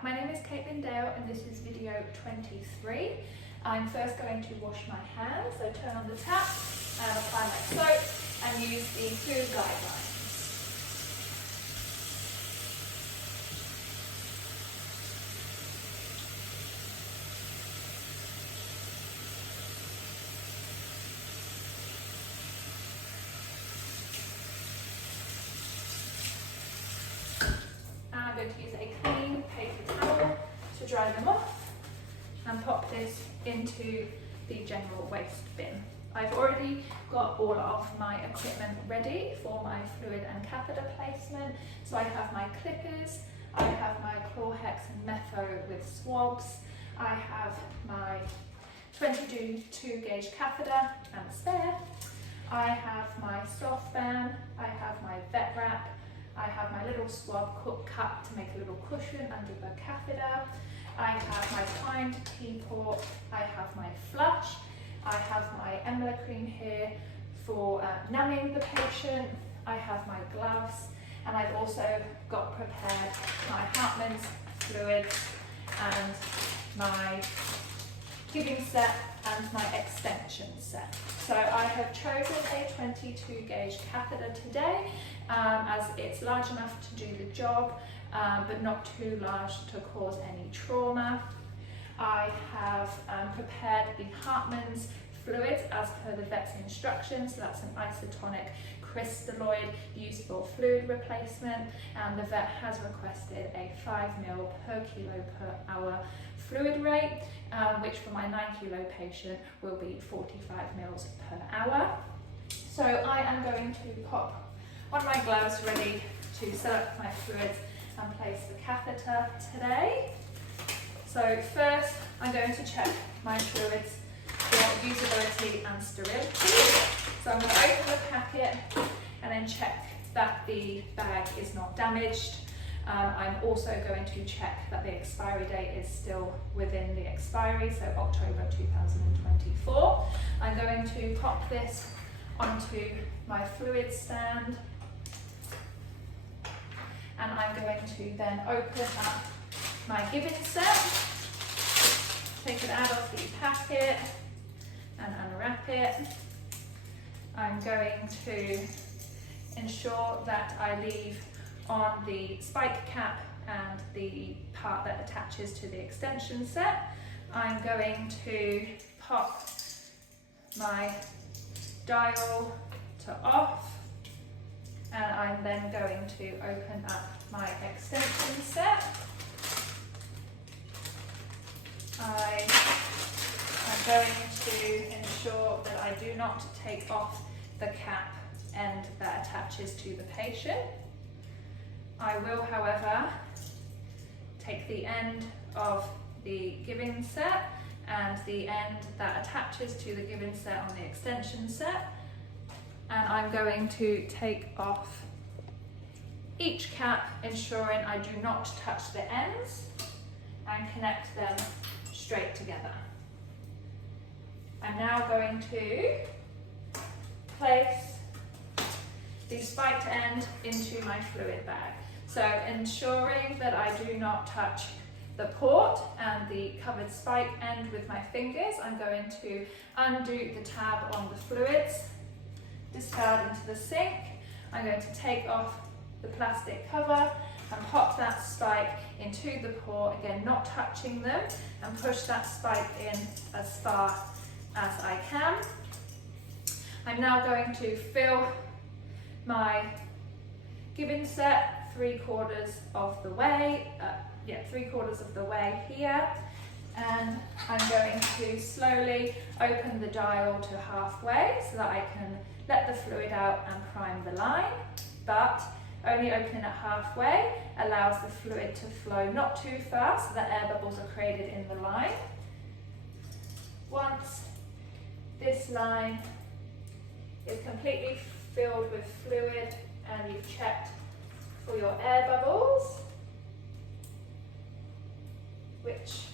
back. My name is Caitlin Dale and this is video 23. I'm first going to wash my hands, so turn on the tap and apply my soap and use the food guidelines. I'm going to use a clean paper towel to dry them off and pop this into the general waste bin. I've already got all of my equipment ready for my fluid and catheter placement. So I have my clippers, I have my Chlorhex and Metho with swabs, I have my 22 gauge catheter and a spare, I have my soft band, I have my vet wrap, I have my little swab cup to make a little cushion under the catheter. I have my timed teapot. I have my flush. I have my Emla cream here for numbing the patient. I have my gloves, and I've also got prepared my Hartmann's fluids and my giving set and my extension set. So I have chosen a 22 gauge catheter today as it's large enough to do the job but not too large to cause any trauma. I have prepared the Hartmann's fluids as per the vet's instructions, so that's an isotonic crystalloid used for fluid replacement, and the vet has requested a 5 ml per kilo per hour fluid rate, which for my 9 kilo patient will be 45 mils per hour. So I am going to pop on my gloves ready to set up my fluids and place the catheter today. So first I'm going to check my fluids for usability and sterility. So I'm going to open the packet and then check that the bag is not damaged. I'm also going to check that the expiry date is still within the expiry, so October 2024. I'm going to pop this onto my fluid stand, and I'm going to then open up my giving set, take it out of the packet and unwrap it. I'm going to ensure that I leave on the spike cap and the part that attaches to the extension set. I'm going to pop my dial to off, and I'm then going to open up my extension set. I am going to ensure that I do not take off the cap end that attaches to the patient. I will, however, take the end of the giving set and the end that attaches to the giving set on the extension set, and I'm going to take off each cap, ensuring I do not touch the ends, and connect them straight together. I'm now going to place the spiked end into my fluid bag. So ensuring that I do not touch the port and the covered spike end with my fingers, I'm going to undo the tab on the fluids, discard into the sink. I'm going to take off the plastic cover and pop that spike into the port, again not touching them, and push that spike in as far as I can. I'm now going to fill my giving set 3/4 of the way, 3/4 of the way here, and I'm going to slowly open the dial to halfway so that I can let the fluid out and prime the line, but only opening it halfway allows the fluid to flow not too fast so that air bubbles are created in the line. Once this line is completely filled with fluid and you've checked for your air bubbles, which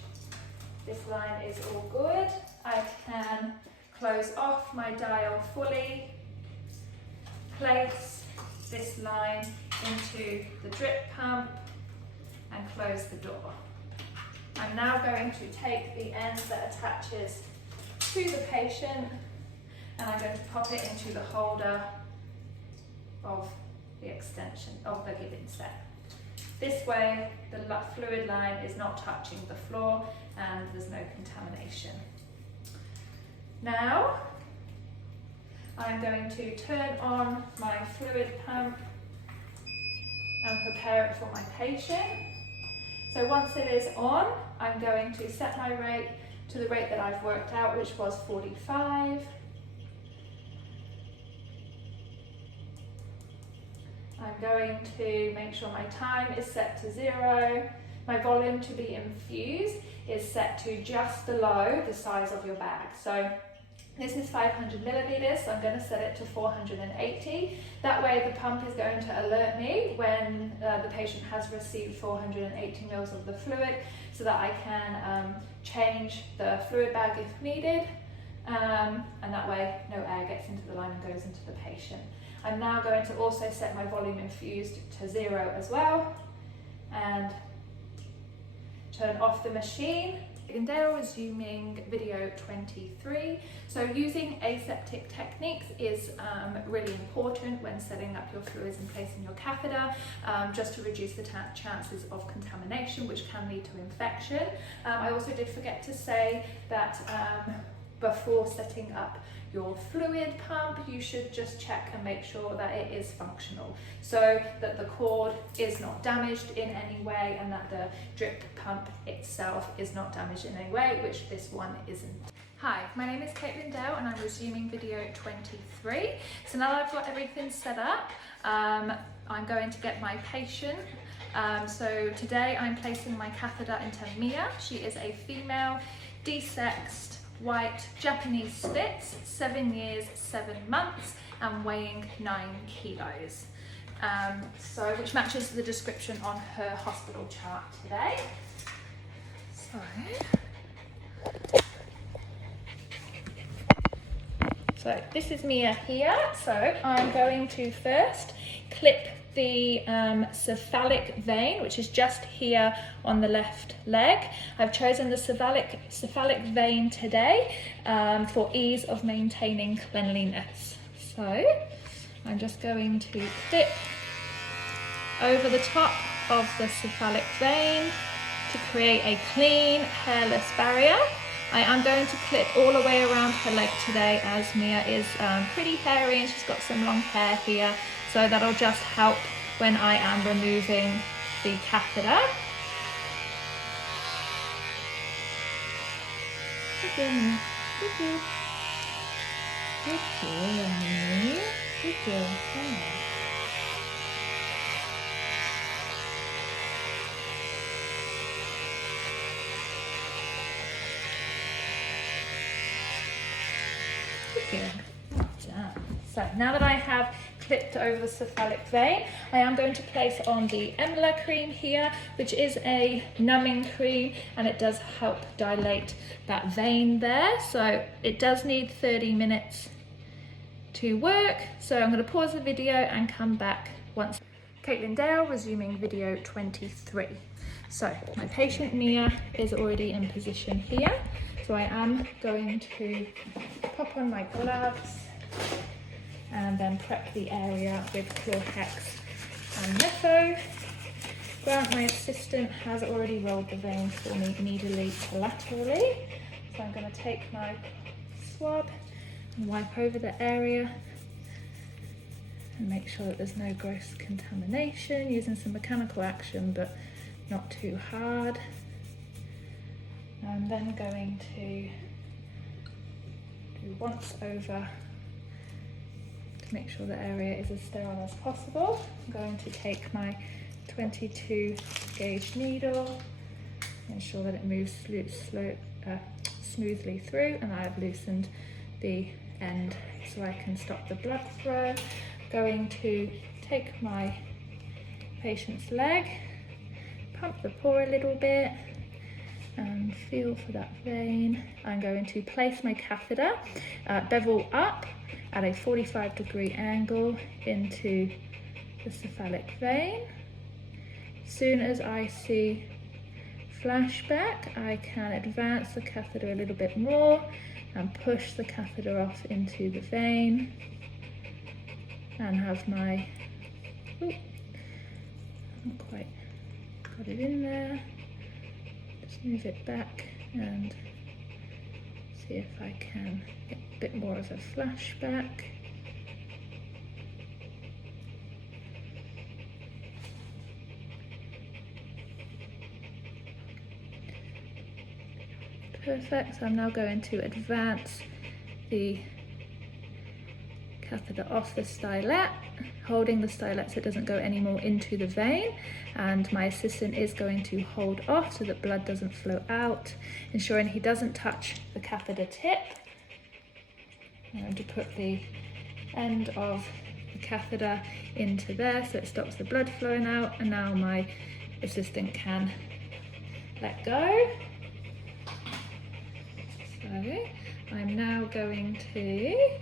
this line is all good, I can close off my dial fully, place this line into the drip pump and close the door. I'm now going to take the end that attaches to the patient and I'm going to pop it into the holder of the extension of the giving set. This way the fluid line is not touching the floor and there's no contamination. Now I'm going to turn on my fluid pump and prepare it for my patient. So once it is on, I'm going to set my rate to the rate that I've worked out, which was 45. I'm going to make sure my time is set to 0. My volume to be infused is set to just below the size of your bag. So this is 500 milliliters, so I'm going to set it to 480. That way the pump is going to alert me when the patient has received 480 mils of the fluid so that I can change the fluid bag if needed. And that way no air gets into the line and goes into the patient. I'm now going to also set my volume infused to 0 as well and turn off the machine. And now resuming video 23. So using aseptic techniques is really important when setting up your fluids and placing your catheter, just to reduce the chances of contamination, which can lead to infection. I also did forget to say that before setting up your fluid pump, you should just check and make sure that it is functional, so that the cord is not damaged in any way and that the drip pump itself is not damaged in any way, which this one isn't. Hi, my name is Caitlin Dale and I'm resuming video 23. So now that I've got everything set up, I'm going to get my patient. So today I'm placing my catheter into Mia. She is a female, desexed, white Japanese Spitz, 7 years, 7 months, and weighing 9 kilos. Which matches the description on her hospital chart today. So this is Mia here. So I'm going to first clip the cephalic vein, which is just here on the left leg. I've chosen the cephalic vein today for ease of maintaining cleanliness. So I'm just going to clip over the top of the cephalic vein to create a clean, hairless barrier. I am going to clip all the way around her leg today, as Mia is pretty hairy and she's got some long hair here. So that'll just help when I am removing the catheter. Good girl. Good girl, Mia. Good girl. Good girl. Well done. So now that I have clipped over the cephalic vein, I am going to place on the Emla cream here, which is a numbing cream, and it does help dilate that vein there. So it does need 30 minutes to work. So I'm going to pause the video and come back once. Caitlin Dale, resuming video 23. So my patient Mia is already in position here. So I am going to pop on my gloves and then prep the area with Chlorhex and Metho. Grant, my assistant, has already rolled the vein for me needly laterally. So I'm going to take my swab and wipe over the area and make sure that there's no gross contamination, using some mechanical action but not too hard. I'm then going to do once over to make sure the area is as sterile as possible. I'm going to take my 22 gauge needle, ensure that it moves smoothly through, and I've loosened the end so I can stop the blood flow. Going to take my patient's leg, pump the pore a little bit and feel for that vein. I'm going to place my catheter bevel up at a 45-degree angle into the cephalic vein. As soon as I see flashback, I can advance the catheter a little bit more and push the catheter off into the vein and have my, oh, not quite got it in there, just move it back and see if I can get a bit more of a flashback. Perfect, so I'm now going to advance the catheter off the stylet, holding the stylet so it doesn't go any more into the vein, and my assistant is going to hold off so that blood doesn't flow out, ensuring he doesn't touch the catheter tip. I'm going to put the end of the catheter into there so it stops the blood flowing out, and now my assistant can let go. So I'm now going to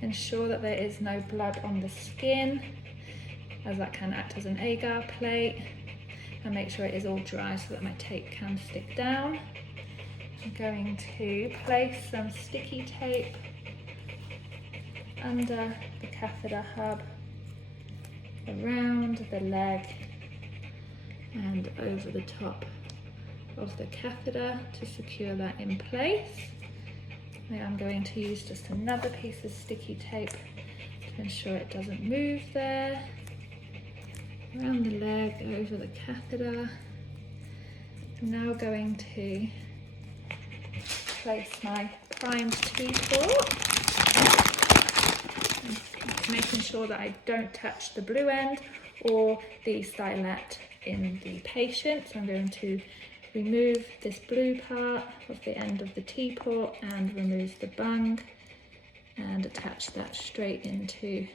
ensure that there is no blood on the skin, as that can act as an agar plate, and make sure it is all dry so that my tape can stick down. I'm going to place some sticky tape under the catheter hub, around the leg and over the top of the catheter to secure that in place. I am going to use just another piece of sticky tape to ensure it doesn't move there. Around the leg, over the catheter. I'm now going to place my primed T-port, making sure that I don't touch the blue end or the stylet in the patient. So I'm going to remove this blue part of the end of the T-port and remove the bung and attach that straight into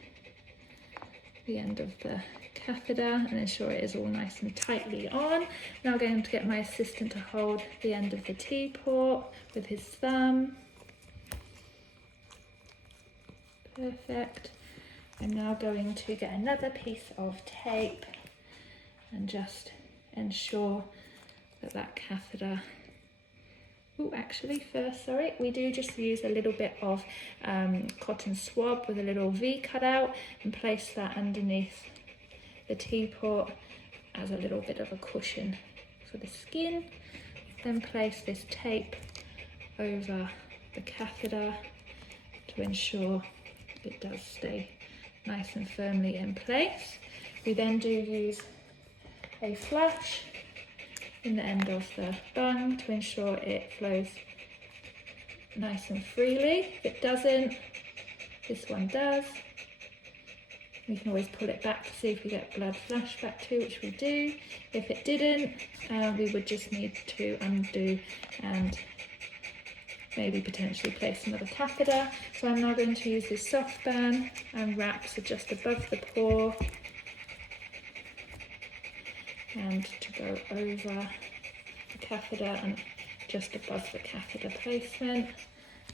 the end of the catheter and ensure it is all nice and tightly on. Now I'm going to get my assistant to hold the end of the T-port with his thumb. Perfect. I'm now going to get another piece of tape and just ensure that catheter, oh actually first, sorry, we do just use a little bit of cotton swab with a little V cut out and place that underneath the T-port as a little bit of a cushion for the skin. Then place this tape over the catheter to ensure it does stay nice and firmly in place. We then do use a flash in the end of the bung to ensure it flows nice and freely. If it doesn't, this one does. We can always pull it back to see if we get blood flashback too, which we do. If it didn't, we would just need to undo and maybe potentially place another catheter. So I'm now going to use this soft band and wrap so just above the pore and to go over the catheter and just above the catheter placement.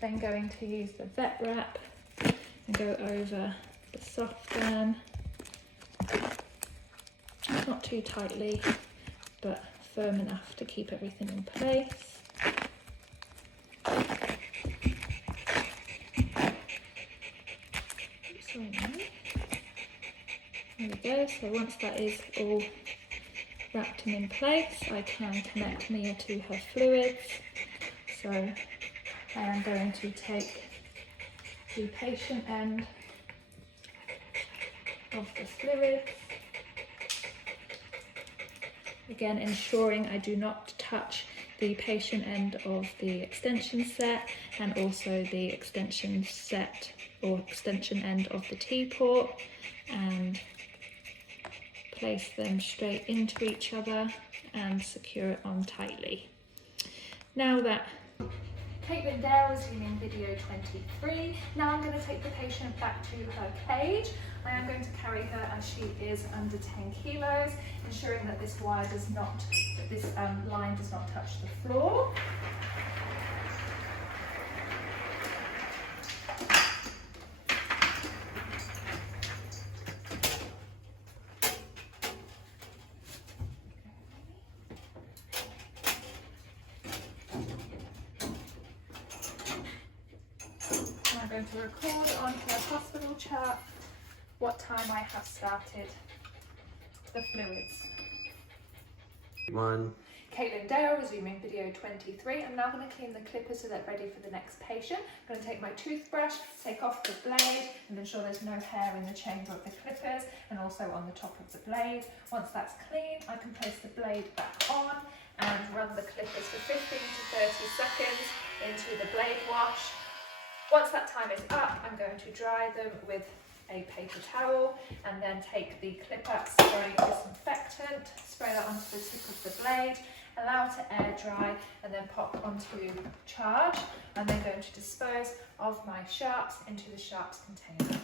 Then going to use the vet wrap and go over the soft band, not too tightly but firm enough to keep everything in place. There we go, so once that is all wrapped and in place, I can connect Mia to her fluids. So I am going to take the patient end of the fluids, again ensuring I do not touch the patient end of the extension set and also the extension set or extension end of the T-port, and place them straight into each other and secure it on tightly. Now that Caitlin there was in video 23, now I'm going to take the patient back to her cage. I am going to carry her as she is under 10 kilos, ensuring that this wire does not, that this line does not touch the floor. going to record onto a hospital chart what time I have started the fluids. 1. Caitlin Dale, resuming video 23. I'm now going to clean the clippers so they're ready for the next patient. I'm going to take my toothbrush, take off the blade and ensure there's no hair in the chamber of the clippers and also on the top of the blade. Once that's clean, I can place the blade back on and run the clippers for 15 to 30 seconds into the blade wash. Once that time is up, I'm going to dry them with a paper towel and then take the clipper spray disinfectant, spray that onto the tip of the blade, allow to air dry and then pop onto charge. I'm then going to dispose of my sharps into the sharps container.